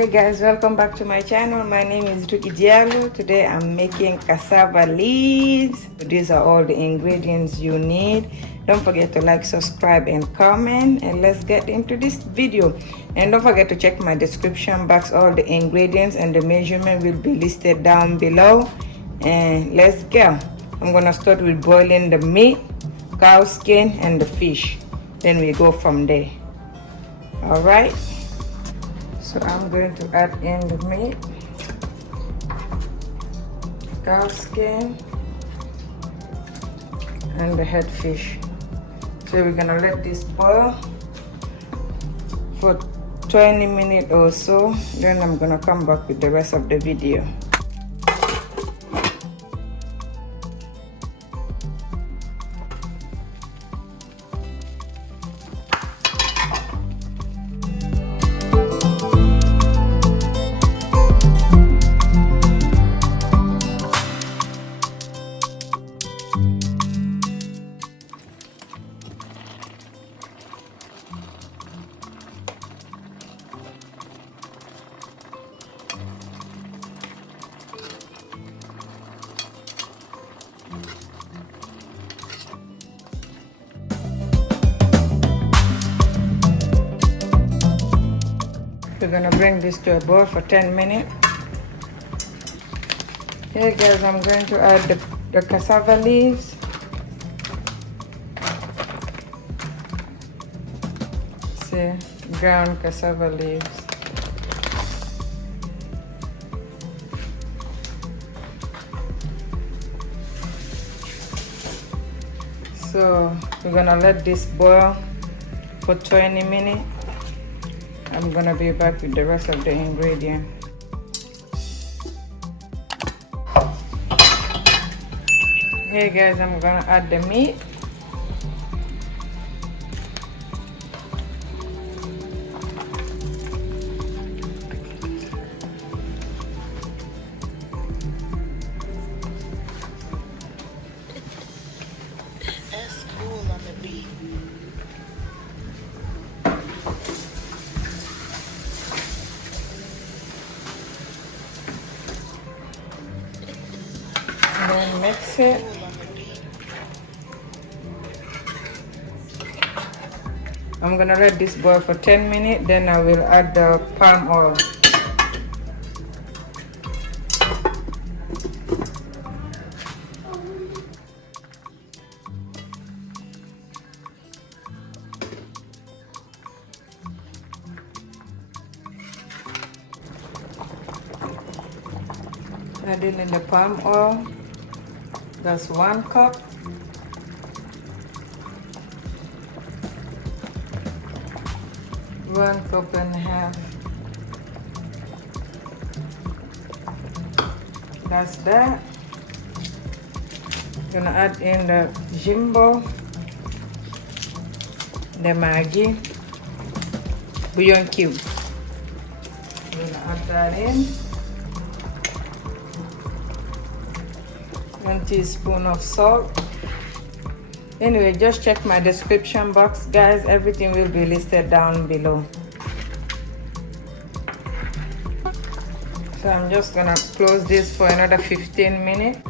Hey guys, welcome back to my channel. My name is Rougisto. Today I'm making cassava leaves. These are all the ingredients you need. Don't forget to like, subscribe and comment, and let's get into this video. And don't forget to check my description box. All the ingredients and the measurement will be listed down below. And let's go. I'm gonna start with boiling the meat, cow skin and the fish. Then we go from there. All right. So I'm going to add in the meat, cow skin, and the head fish. So we're gonna let this boil for 20 minutes or so. Then I'm gonna come back with the rest of the video. We're gonna bring this to a boil for 10 minutes. Here guys, I'm going to add the cassava leaves. See, ground cassava leaves. So we're gonna let this boil for 20 minutes. I'm gonna be back with the rest of the ingredient. Here guys, I'm gonna add the meat. That's cool on the beat. Then mix it. I'm gonna let this boil for 10 minutes, then I will add the palm oil. Adding in the palm oil. That's 1 cup. One cup and a half. That's that. Gonna add in the jimbo, the Maggi, bouillon cube. Gonna add that in. 1 teaspoon of salt. Anyway, just check my description box, guys. Everything will be listed down below. So I'm just gonna close this for another 15 minutes.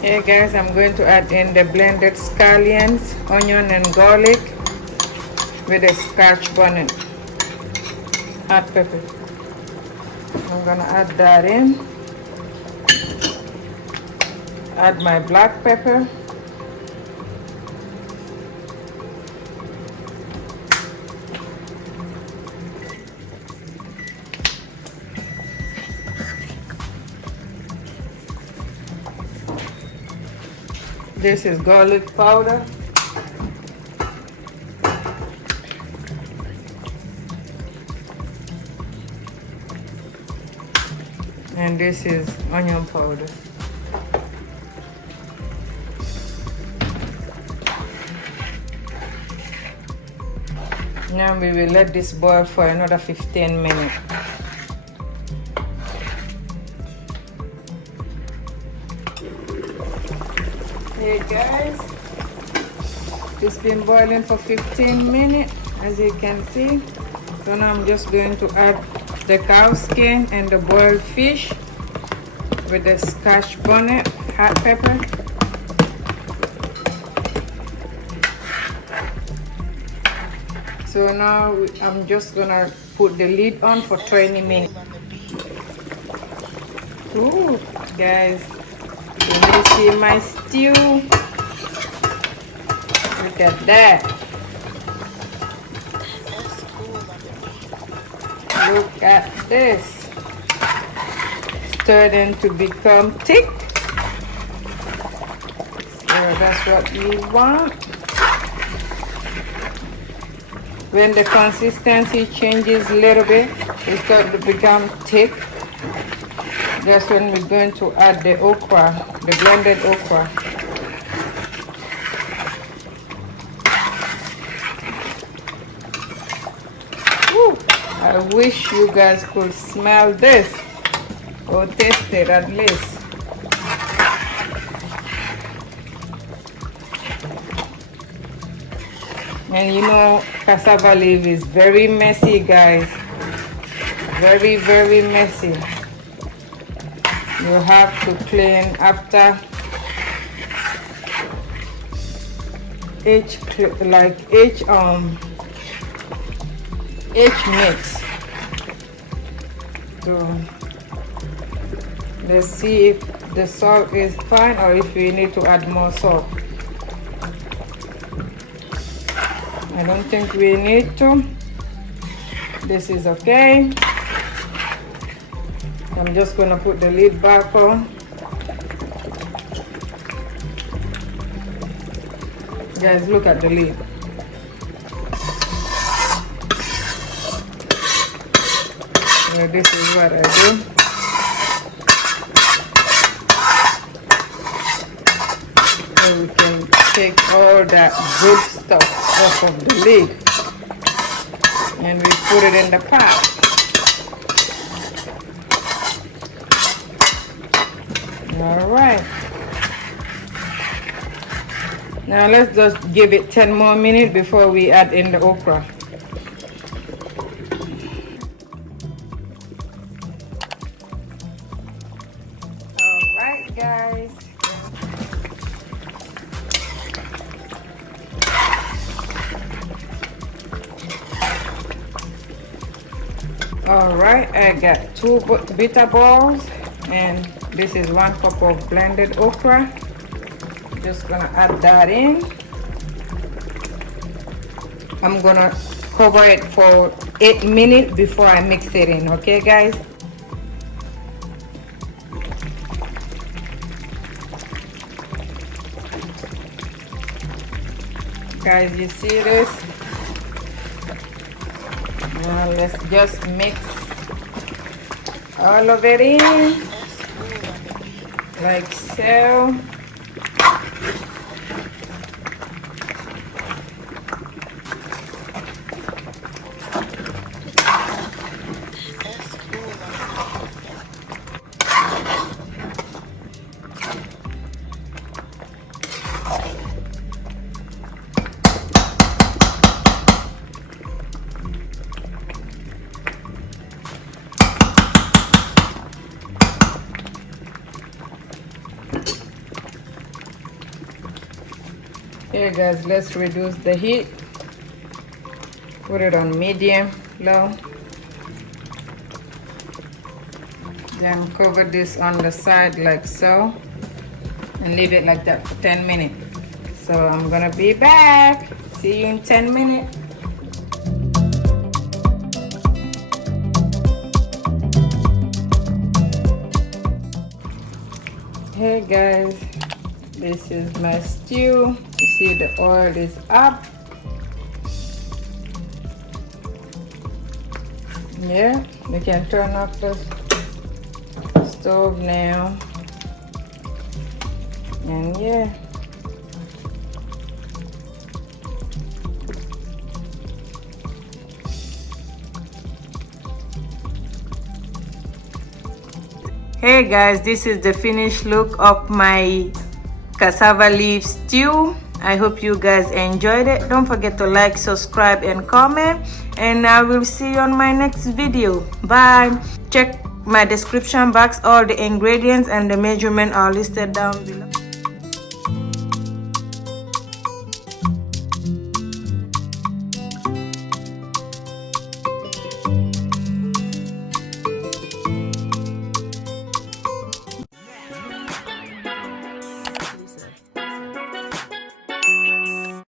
Here guys, I'm going to add in the blended scallions, onion and garlic with a scotch bonnet, hot pepper. I'm gonna add that in. Add my black pepper. This is garlic powder. And this is onion powder. Now we will let this boil for another 15 minutes. Hey guys, it's been boiling for 15 minutes, as you can see. So now I'm just going to add the cow skin and the boiled fish with the scotch bonnet, hot pepper. So now I'm just gonna put the lid on for 20 minutes. Ooh, guys, can you see my stew? Look at that. Look at this. Starting to become thick. So that's what you want. When the consistency changes a little bit, it starts to become thick. That's when we're going to add the okra, the blended okra. Woo. I wish you guys could smell this or taste it at least. And you know, cassava leaf is very messy, guys. Very, very messy. You have to clean after each mix. So let's see if the salt is fine or if we need to add more salt. I don't think we need to. This is okay. I'm just gonna put the lid back on. Guys, look at the lid. So this is what I do. So we can take all that good stuff off of the lid and we put it in the pot. All right. Now let's just give it 10 more minutes before we add in the okra. All right, guys. All right, I got 2 bitter balls and this is 1 cup of blended okra. Just gonna add that in. I'm gonna cover it for 8 minutes before I mix it in, okay guys? Guys, you see this? Now let's just mix all of it in like so. Here guys, let's reduce the heat. Put it on medium, low. Then cover this on the side like so. And leave it like that for 10 minutes. So I'm gonna be back. See you in 10 minutes. Hey guys, this is my stew. You see the oil is up. Yeah, we can turn off the stove now. And yeah. Hey guys, this is the finished look of my cassava leaf stew. I hope you guys enjoyed it. Don't forget to like, subscribe, and comment. And I will see you on my next video. Bye. Check my description box. All the ingredients and the measurement are listed down below.